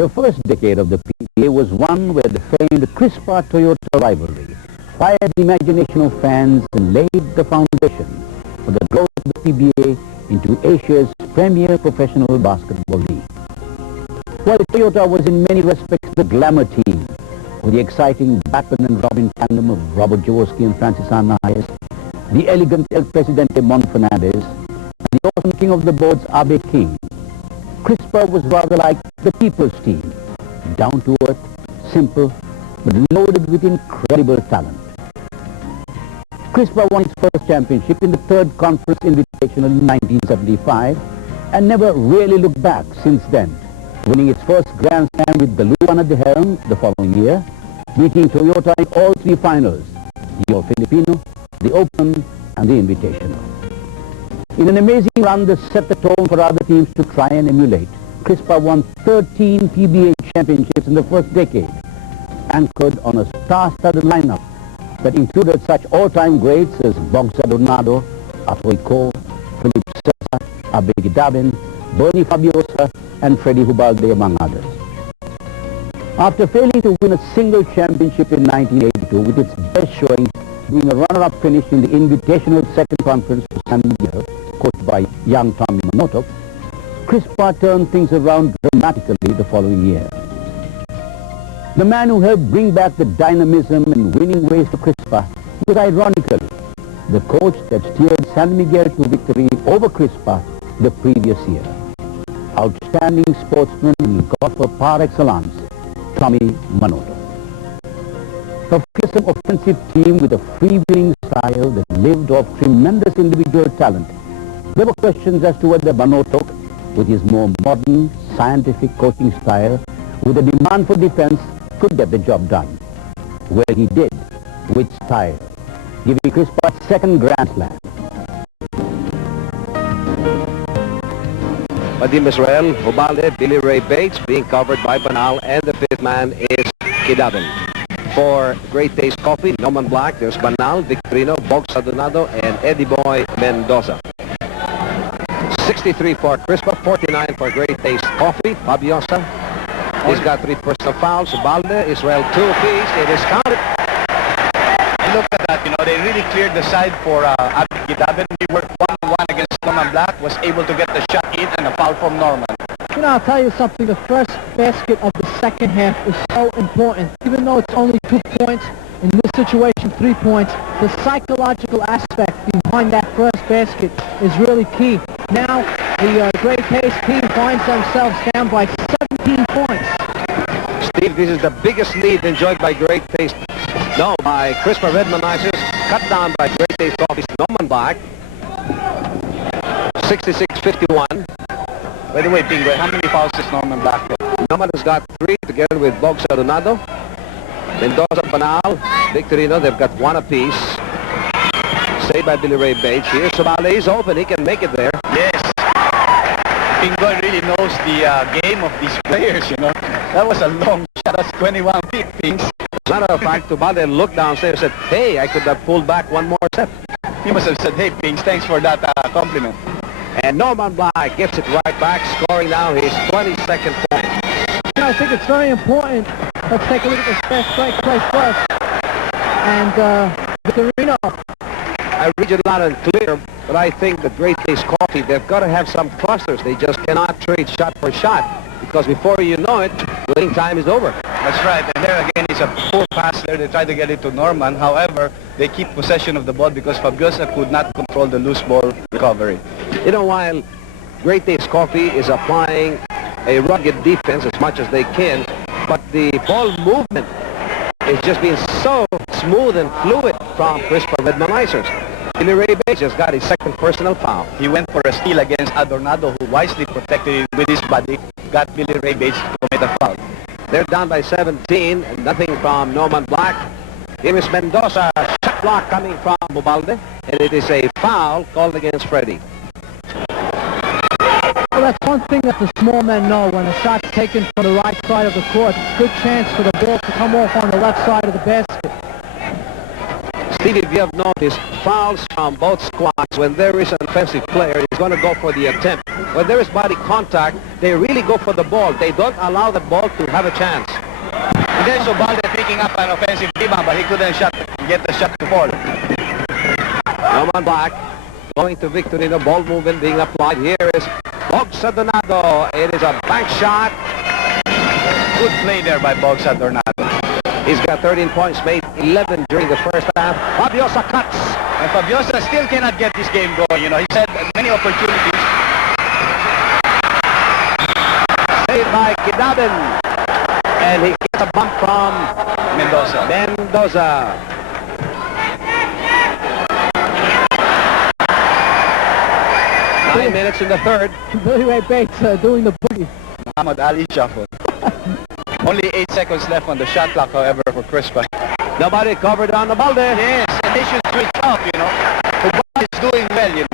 The first decade of the PBA was one where the famed Crispa-Toyota rivalry fired the imagination of fans and laid the foundation for the growth of the PBA into Asia's premier professional basketball league. While Toyota was in many respects the glamour team, with the exciting Batman and Robin tandem of Robert Jaworski and Francis Anayas, the elegant El Presidente Mon Fernandez, and the awesome king of the boards Abe King, Crispa was rather like the people's team, down to earth, simple, but loaded with incredible talent. Crispa won its first championship in the third conference invitational in 1975 and never really looked back since then, winning its first Grandslam with the Luan at the helm the following year, beating Toyota in all three finals, the All Filipino, the Open, and the Invitational. In an amazing run that set the tone for other teams to try and emulate, Crispa won 13 PBA championships in the first decade, anchored on a star-studded lineup that included such all-time greats as Bogsar Donado, Atoy Ko, Philip Cezar, Abe Gidabin, Bernie Fabiosa, and Freddie Hubalde, among others. After failing to win a single championship in 1982, with its best showing being a runner-up finish in the Invitational Second Conference for San Miguel, coached by young Tommy Manotoc, Crispa turned things around dramatically the following year. The man who helped bring back the dynamism and winning ways to Crispa was ironically the coach that steered San Miguel to victory over Crispa the previous year. Outstanding sportsman and golfer par excellence, Tommy Manotoc. A fearsome offensive team with a freewheeling style that lived off tremendous individual talent. There were questions as to whether Manotoc, with his more modern, scientific coaching style, with a demand for defense, could get the job done. Well, he did, with style, giving Crispa its second Grand Slam. Vadim Israel, Hubalde, Billy Ray Bates being covered by Banal, and the fifth man is Gidabin. For Great Taste Coffee, Norman Black, there's Banal, Victorino, Bogsar Donado, and Eddie Boy Mendoza. 63 for Crispa, 49 for Great Taste Coffee, Fabiosa. He's got 3 personal fouls. Hubalde, Israel 2 apiece. It is counted. And look at that, you know, they really cleared the side for Abe Gidabin. He worked 1-on-1 against Norman Black, was able to get the shot in and a foul from Norman. You know, I'll tell you something, the first basket of the second half is so important. Even though it's only 2 points, in this situation 3 points, the psychological aspect behind that first basket is really key. Now, the Great Taste team finds themselves down by 17 points. Steve, this is the biggest lead enjoyed by Great Taste. No, by Crispa Redmanizers, cut down by Great Taste Coffee's Norman Black. 66-51. By the way, Pingo, how many fouls is Norman Black? Norman has got 3 together with Bogsar Donado. Mendoza, Banal, Victorino, they've got 1 apiece. Saved by Billy Ray Bates. Here's Hubalde, he's open, he can make it there. Yes. Pingo really knows the game of these players, you know. That was a long shot, that's 21 feet, Pings. As a matter of fact, Hubalde looked downstairs and said, hey, I could have pulled back 1 more step. He must have said, hey, Pings, thanks for that compliment. And Norman Black gets it right back, scoring now his 22nd point. You know, I think it's very important. Let's take a look at this fast break play first. And Victorino. I read it loud and clear, but I think that Great Taste Coffee, they've got to have some clusters. They just cannot trade shot for shot, because before you know it, winning time is over. That's right, and there again is a poor pass there. They try to get it to Norman. However, they keep possession of the ball because Fabiosa could not control the loose ball recovery. You know, while Great Taste Coffee is applying a rugged defense as much as they can, but the ball movement is just being so smooth and fluid from Crispa Redmanizers. Billy Ray Bates just got his second personal foul. He went for a steal against Adornado, who wisely protected it with his body, got Billy Ray Bates to commit a foul. They're down by 17, and nothing from Norman Black. Here is Mendoza, shot block coming from Hubalde, and it is a foul called against Freddie. Well, that's one thing that the small men know. When a shot's taken from the right side of the court, good chance for the ball to come off on the left side of the basket. Stevie, if you have noticed, fouls from both squads, when there is an offensive player, is going to go for the attempt. When there is body contact, they really go for the ball. They don't allow the ball to have a chance. And then Hubalde picking up an offensive rebound, but he couldn't get the shot to fall. No man back. Going to Victorino. Ball movement being applied. Here is Boggs Adornado. It is a bank shot. Good play there by Boggs Adornado. He's got 13 points, made 11 during the first half. Fabiosa cuts. And Fabiosa still cannot get this game going. You know, he's had many opportunities. Saved by Kidabin. And he gets a bump from Mendoza. 9 minutes in the third. Billy Ray Bates doing the boogie. Muhammad Ali shuffle. Only 8 seconds left on the shot clock, however, for Crispa. Nobody covered on the Hubalde. Yes, and they should switch up, you know. Hubalde is doing well, you